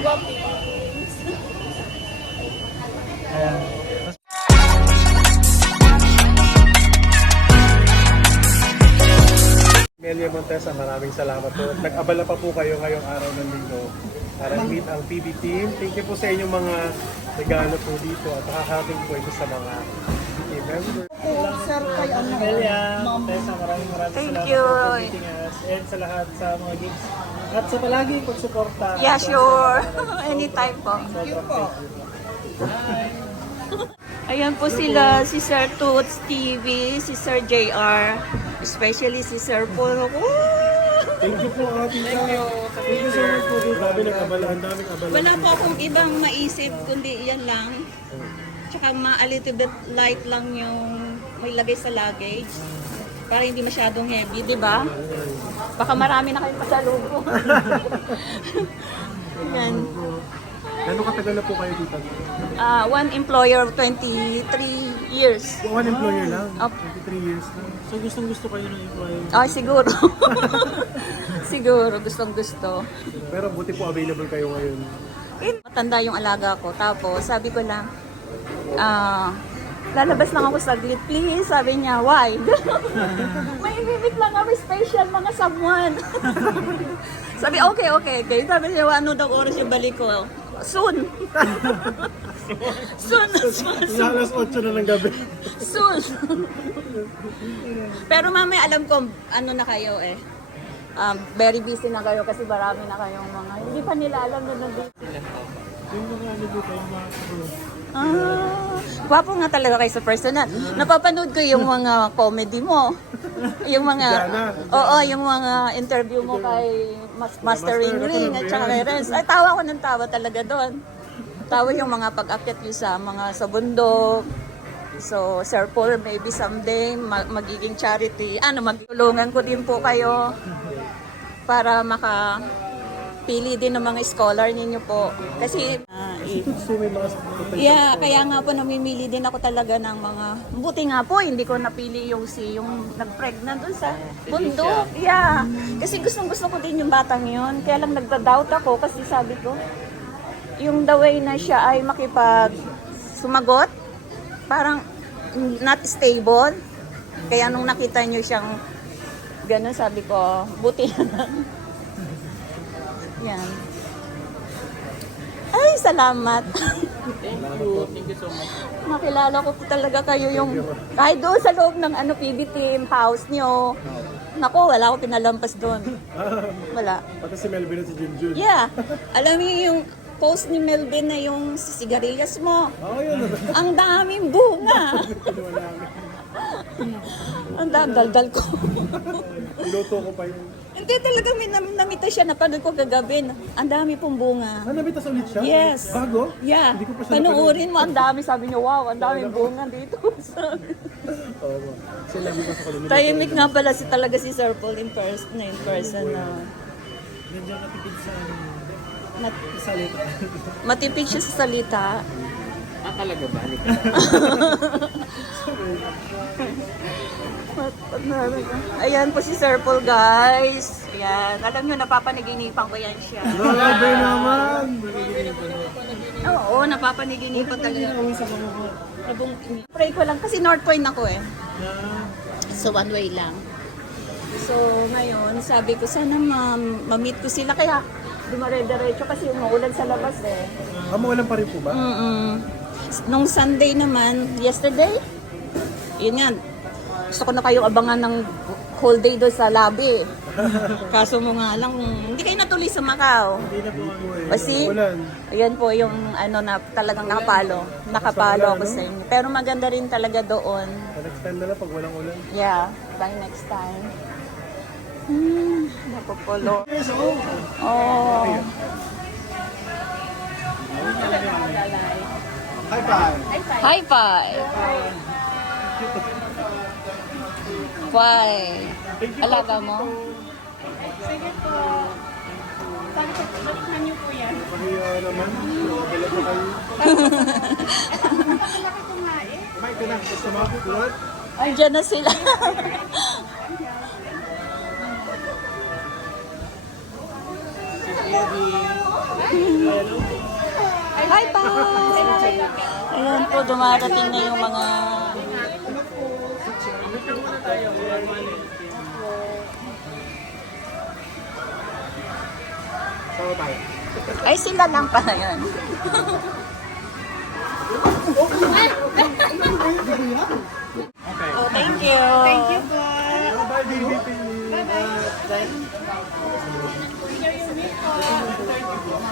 Ayan. Melia Montesa, maraming salamat po. Nag-abala pa po kayo ngayong araw ng linggo para meet ang PB team. Thank you po sa inyong mga regalo po dito at nakakating po ito sa mga PB team members. Sir, kay ano? Melia Montesa, maraming Thank salamat you. for meeting us and sa lahat sa mga gigs. At sa palagi pagsuporta. Yeah, sure. Anytime po. Sobrang thank you. Ayan po sila, si Sir Toots TV, si Sir JR, especially si Sir Puro. Thank you po, Tita. Thank you so much po. Grabe nag-abala, ang daming abala. Wala po akong ibang maisip, kundi yan lang. Tsaka a little bit light lang yung may lagay sa luggage. Para hindi masyadong heavy, di ba? Baka marami na kayong pasalubong. Yan. Gano'ng katagal na po kayo dito? One employer, 23 years. One employer lang? Up. 23 years na. So gustong gusto kayo ng employer? Ah, siguro. Siguro, gustong gusto. Pero buti po available kayo ngayon. Matanda yung alaga ko. Tapos, sabi ko lang, lalabas lang ako saglit, please. Sabi niya, why? May imimit lang kami special mga someone. Sabi, okay. Sabi niya, ano daw oras yung balik ko? Soon. Soon. Alas 8 na ng gabi. Soon. Pero mamaya alam ko, ano na kayo eh. Very busy na kayo kasi marami na kayong mga, hindi pa nila alam na nandito. Yung mga ano dito, yung mga crew. Gwapo nga talaga kayo sa personal. Napapanood ko yung mga comedy mo. Yung mga, oo, yung mga interview mo kay Master Ring at saka kay Renz. Ay, tawa ko ng tawa talaga doon. Tawa yung mga pag-akyat nyo sa bundok. So, Sir Paul, maybe someday magiging charity. Magtulungan ko din po kayo para makapili din ng mga scholar ninyo po. Kasi, So may mga yeah, kaya nga po namimili din ako talaga ng mga, buti nga po, hindi ko napili yung nag-pregnant doon sa bundok. Yeah, kasi gustong-gusto ko din yung batang yun. Kaya lang nagda-doubt ako kasi sabi ko, yung the way na siya ay sumagot, parang not stable. Kaya nung nakita nyo siyang gano'n, sabi ko, buti na lang. Yan. Ay, salamat. Thank you. Thank you so much. Makilala ko po talaga kayo yung, kahit doon sa loob ng PB team house nyo. Naku, wala akong pinalampas doon. Wala. Pati si Melvin at si Junjun. Yeah. Alam niyo yung post ni Melvin na yung sigarilyas mo. Oo, yun. Ang daming bunga. Ang daldal ko. Piloto ko pa yun. Hindi talaga may namita siya. Napanood ko kagabi. Ang dami pong bunga. Nabitas ulit siya? Yes. Bago? Yeah. Hindi ko pa siya Panuorin mo. Ang dami. Sabi niyo, wow, ang daming bunga dito. Oo. Sila bitas ako ulit. Tahimik nga pala talaga si Sir Paul in person. Nandiyan katipid sa Salita. Matipid siya sa salita. talaga ba? Ayan po si Sir Paul, guys. Ayan. Alam nyo, napapanaginipan ko yan siya. Grabe naman! Oo, napapanaginipan talaga. Pray ko lang kasi North Point ako eh. So one way lang. So ngayon, sabi ko sana ma-meet ko sila kaya dumare-diretso kasi umuulan sa labas eh. Umuulan pa rin po ba? Nung Sunday naman, yesterday, yun yan. Gusto ko na kayong abangan ng whole day doon sa lobby. Kaso mo nga lang, hindi kayo natuloy sa Macau. Hindi na po ako eh. Kasi, Umuulan. ayan po yung ano na talagang nakapalo. Nakapalo ako sa inyo. Pero maganda rin talaga doon. Next time na lang pag walang ulan. Yeah, by next time. Napapolo. Oh. High five! High five! Why? Alaga mo? Sige po. Salikhan niyo po yan. Kaya naman, wala pa kayo. Malaki ko nga eh. Kumain ka na, gusto mo? Tulad? Andiyan na sila. Hi, pa! Ayan po, dumarating na yung mga... Sama tayo. Ay, sila lang pala yan. Okay. Oh, thank you. Thank you po. Bye, BBT.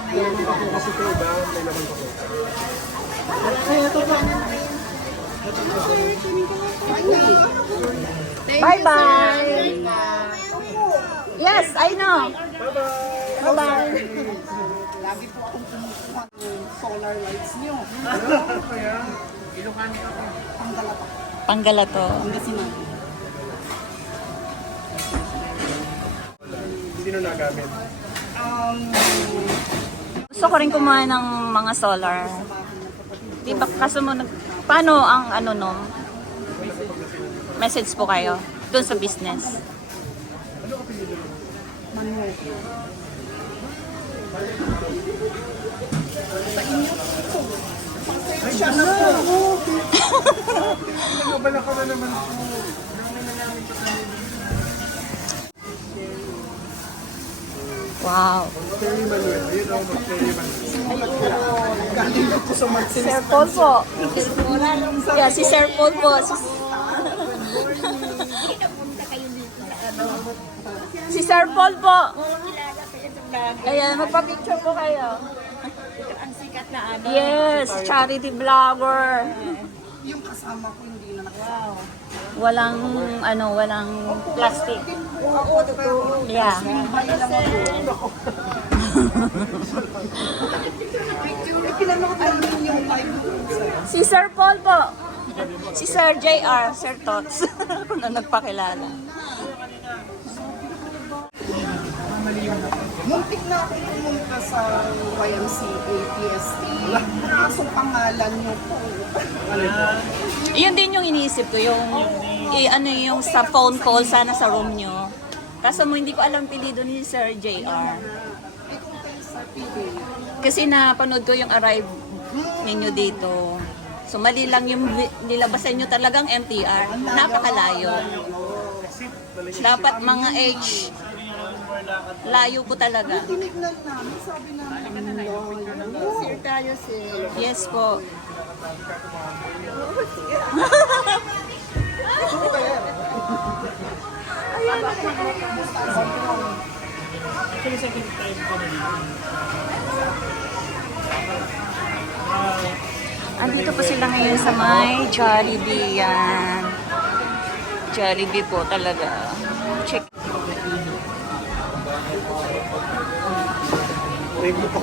Hindi pa po kasi ito, dahil may laman pa po. Bye-bye. Yes, I know. Bye-bye. Lagi po akong kumukuha ng solar lights niyo. Kaya, Panggalato. Pangasinan. sino nagamit? Gusto ko rin kumuha ng mga solar. Di ba, kaso mo, paano ang ano no? Message po kayo dun sa business. Manuel. Siya na po! Nagabala ka na naman po. Wow. Terry Manuel. Ayun o, Terry Manuel. Galing na po sa Martin. Sir Paul po. Yeah, si Sir Paul po. Si Sir Paul po. Ayan, magpa-picture po kayo. Ang sikat na ano. Yes, charity vlogger. Yung kasama ko hindi na wow. Walang walang plastic. Oo, totoo. Yeah. Pinanood namin yung live. Si Sir Paul po. Si Sir JR, Sir Tots. na nagpakilala. Muntik na ako pumunta sa YMCA PST. Kaso pangalan niyo po. Yun din yung iniisip ko, yung yung sa phone call sana sa room nyo. Kaso mo hindi ko alam pilido ni Sir JR. Ikaw kayo sa PB. Kasi napanood ko yung arrive ninyo dito. So mali lang yung nilabasan nyo talagang MTR. Napakalayo. Dapat mga H. Layo po talaga. Tinignan namin, sabi namin, layo. Sir tayo, sir. Yes po. Actually, second time ko na dito. Andito po sila ngayon sa may Jollibee yan. Jollibee po talaga. Check. Thank you po.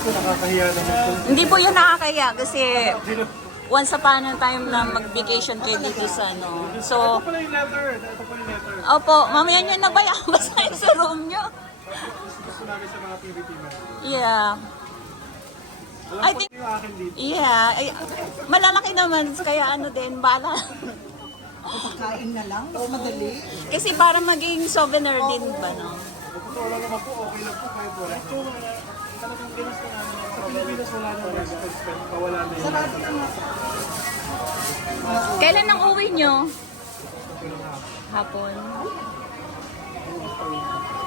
Nakakahiya naman po. Hindi po yun nakakaya kasi once upon a time na mag-vacation kayo dito sa ano. So, Ito pala yung letter. Ito pala yung letter. opo, mamaya nyo na ba yung basahin sa room nyo? Gusto namin sa mga PBT na. Yeah. Alam I ko think, yung akin dito. yeah. Ay, malalaki naman, kaya ano din, bala. Kain na lang, o madali. Kasi para maging souvenir din ba, no? Ito wala naman po. Okay lang po kahit wala. Ito, talagang ginusto namin yan. Sa Pilipinas wala naman expense. Pawala na yun. Sarado na nga. Kailan ang uwi nyo? Hapon.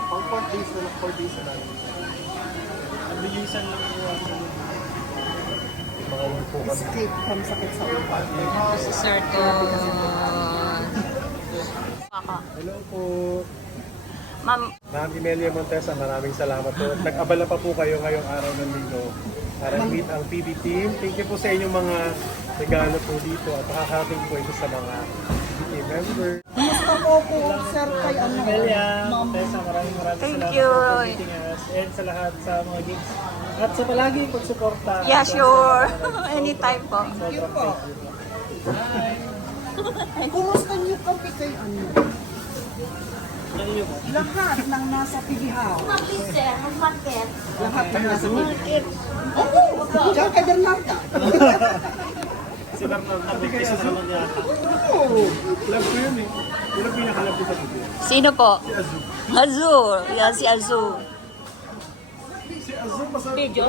Pang 4 days na lang. 4 days na lang. Ang bilisan lang po ako. Mga work po kami. Escape from sakit sa upa. Si Sir to. Hello po. Ma'am, Ma'am Imelia Montesa, maraming salamat po. Nag-abala pa po kayo ngayong araw ng linggo para meet ang PB team. Thank you po sa inyong mga regalo po dito at nakakating po ito sa mga PB team member. Kumusta po po, sir, kay ano? Melia, Ma'am. Tessa, maraming Thank salamat you. for meeting us. And sa lahat sa mga gigs. At sa palagi pagsuporta. yeah, sure. Anytime po. Thank you po. Kumusta niyo kami kay ano? Kanino po? Lahat ng nasa Pigihaw. Sir, market. Lahat ng nasa Pigihaw. Oo, diyan kay Bernarda. Si Bernard, nabigkisa sa mga yata. Oo. Love ko yun eh. Yun ang pinakalab ko sa video. Sino po? Si Azu. Azul. Yan si Azul. Si Video?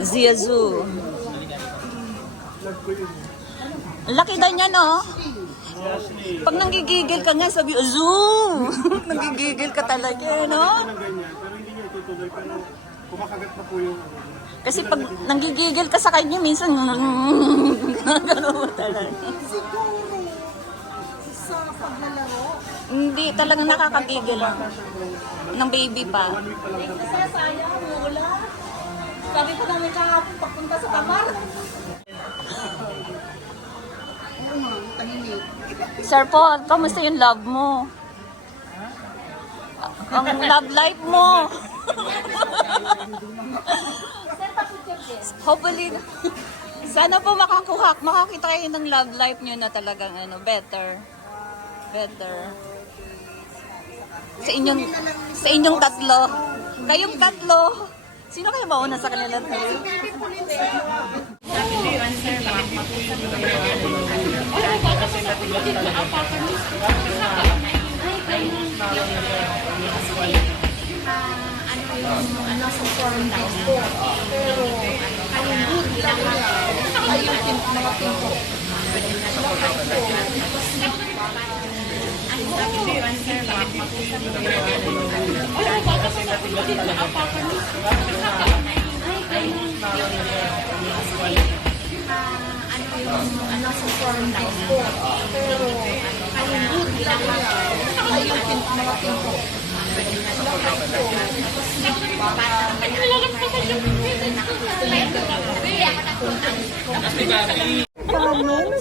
Zia Zoo. Laki daw niya, no? Pag nanggigigil ka nga, sabi, zoo! Nanggigigil ka talaga, no? Ng ganyan, pero hindi niya itutuloy, pero kumakagat na po yung Kasi pag nanggigigil ka sa kanya, minsan, gano'n talaga. Siguro, sa paglalaro, Hindi, talagang nakakagigil. Ng baby pa. sayang, wala. Sabi ko namin kahapon, pagpunta sa kamar. Oo nga, tahimik. Sir Paul, kamusta yung love mo? Ang love life mo. Hopefully, sana po makakita kayo ng love life nyo na talagang better. Better. Sa inyong tatlo. Kayong tatlo. Sino kayo mauna sa kanila?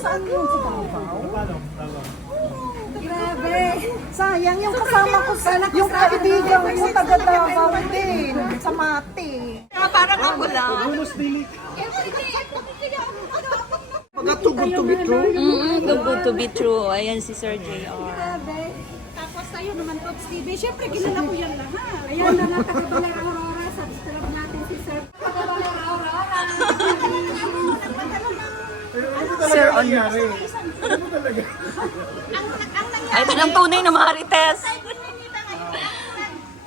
Saan yun sa Davao? Grabe. Sayang yung kasama ko sa yung kaibigan ko taga Davao din. Sa Mati. Parang ako lang. bonus dili. Too good to be true. Too good to be true. Ayan si Sir JR. Tapos tayo naman, Pops TV. Siyempre, kilala ko yan lahat. Ayan na lang, Tagabaler Aurora. Subscribe natin si Sir Tagabaler Aurora. Sir, on. Nangyari. Ano talaga? Ay, ito lang tunay na Marites.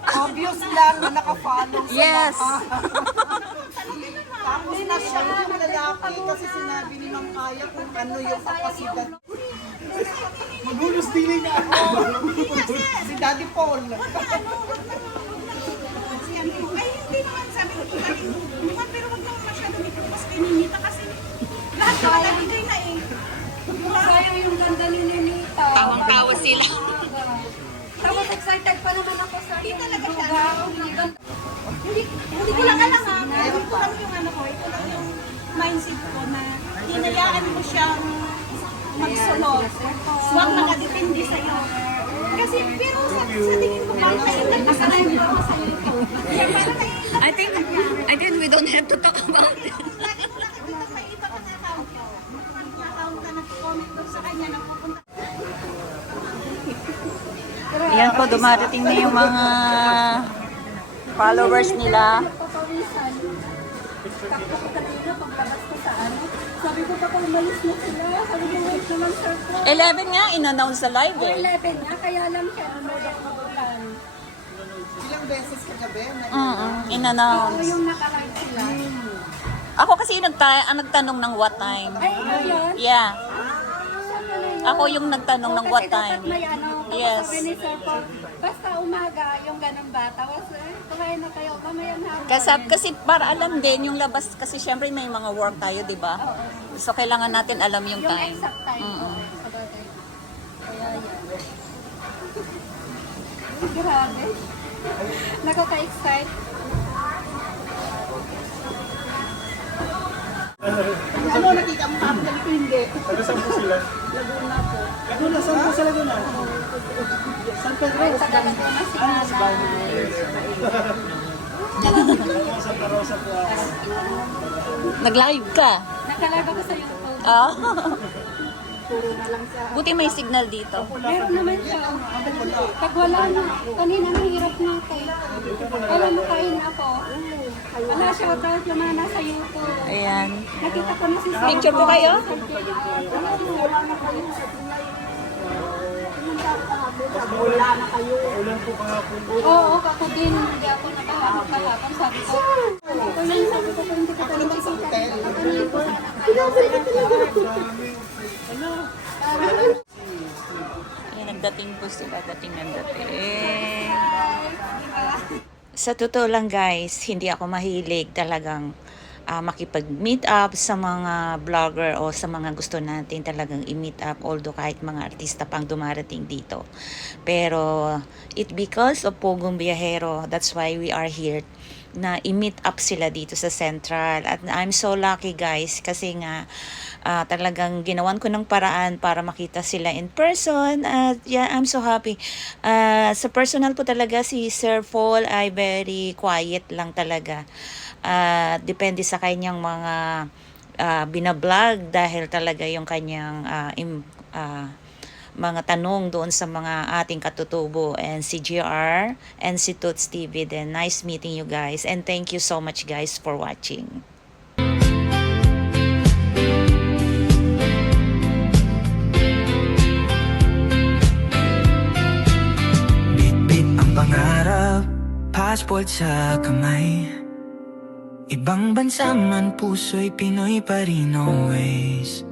Obvious lang na nakafollow sa Yes. Tapos na siya yung lalaki kasi sinabi ni Mang Kaya kung ano yung kapasidad. Bonus dili nga. Si Daddy Paul. Ay, hindi naman sabi ko, naman, pero wag naman masyado dito. Mas Ninita kasi lahat na nalagay na eh. Sayang yung ganda ni Ninita. Tawang-tawa sila. Tapos excited pa naman ako sa yung lugar. Hindi ko lang alam ha. Ito lang yung ano ko. Ito lang yung mindset ko na hinayaan mo siyang magsunod. Huwag nakadepende sa'yo. Kasi pero sa tingin ko parang nailan na sa live ko sa YouTube. Kaya parang nailan I think we don't have to talk about it. lagi ko nakikita may iba pang account ko. May account na nag-comment doon sa kanya na pupunta. Ayan po, dumarating na yung mga followers nila. Papawisan. Tapos ko kanina paglabas ko sa ano. Sabi ko pa umalis na sila. Sabi ko wait naman sir ko. 11 nga, in-announce sa live O eh. 11 nga, kaya lang siya umulak mabutan. Ilang beses kagabi? In-announce. Yung nakalive sila. Ako kasi nagtanong ng what time. Ay, ikaw yan? Yeah. Siya pala yun. Ako yung nagtanong ng what time. Kasi dapat may ano, Yes. sabi ni Sir Paul, basta umaga, yung ganang bata. Tapos kumain na kayo, mamaya na ako. Kasi para alam din yung labas, kasi syempre may mga work tayo, di ba? So kailangan natin alam yung Yung time. exact time. Mm-mm. Sabagay. Kaya yan. Grabe. Nakaka-excite. Ano nakita mo tapos ko hindi. Taga saan po sila? Laguna, saan po sa Laguna? San Pedro? Santa Rosa po ako. Nag-live ka. Nakalaga ko sa YouTube. Ah. Puro na lang sa... Buti may signal dito. Meron naman siya. Pag wala na, kanina mahirap na kayo. Alam mo, kain ako. Wala, shoutout yung mga nasa YouTube. Ayan. Nakita ko na si Sir. Picture po kayo? Wala na kayo sa Pinay. Pumunta ako kahapon. ako, sabi wala na kayo. Ulan po kahapon. Oo, ako din. Hindi ako nakahanap kahapon. Sabi ko, sabi ko, kung hindi ko talaga makikita. Pagkanin ko Ayan, nagdating po sila. Dating. Sa totoo lang guys, hindi ako mahilig talagang makipag-meet up sa mga vlogger o sa mga gusto natin talagang i-meet up, although kahit mga artista pang dumarating dito. Pero it because of Pogong Biyahero, that's why we are here na i-meet up sila dito sa Central. At I'm so lucky guys kasi nga talagang ginawan ko ng paraan para makita sila in person. At yeah, I'm so happy. Sa personal po talaga si Sir Paul ay very quiet lang talaga. Depende sa kanyang mga binablog dahil talaga yung kanyang mga tanong doon sa mga ating katutubo, and si GR and si Toots TV din. Nice meeting you guys, and thank you so much guys for watching. Bit-bit ang pangarap, passport sa kamay. Ibang bansa man, puso'y Pinoy pa rin always.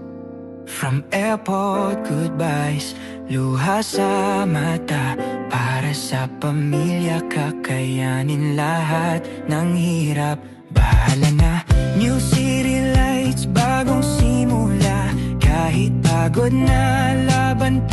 From airport goodbyes, luha sa mata. Para sa pamilya, kakayanin lahat ng hirap. Bahala na, new city lights, bagong simula. Kahit pagod na, laban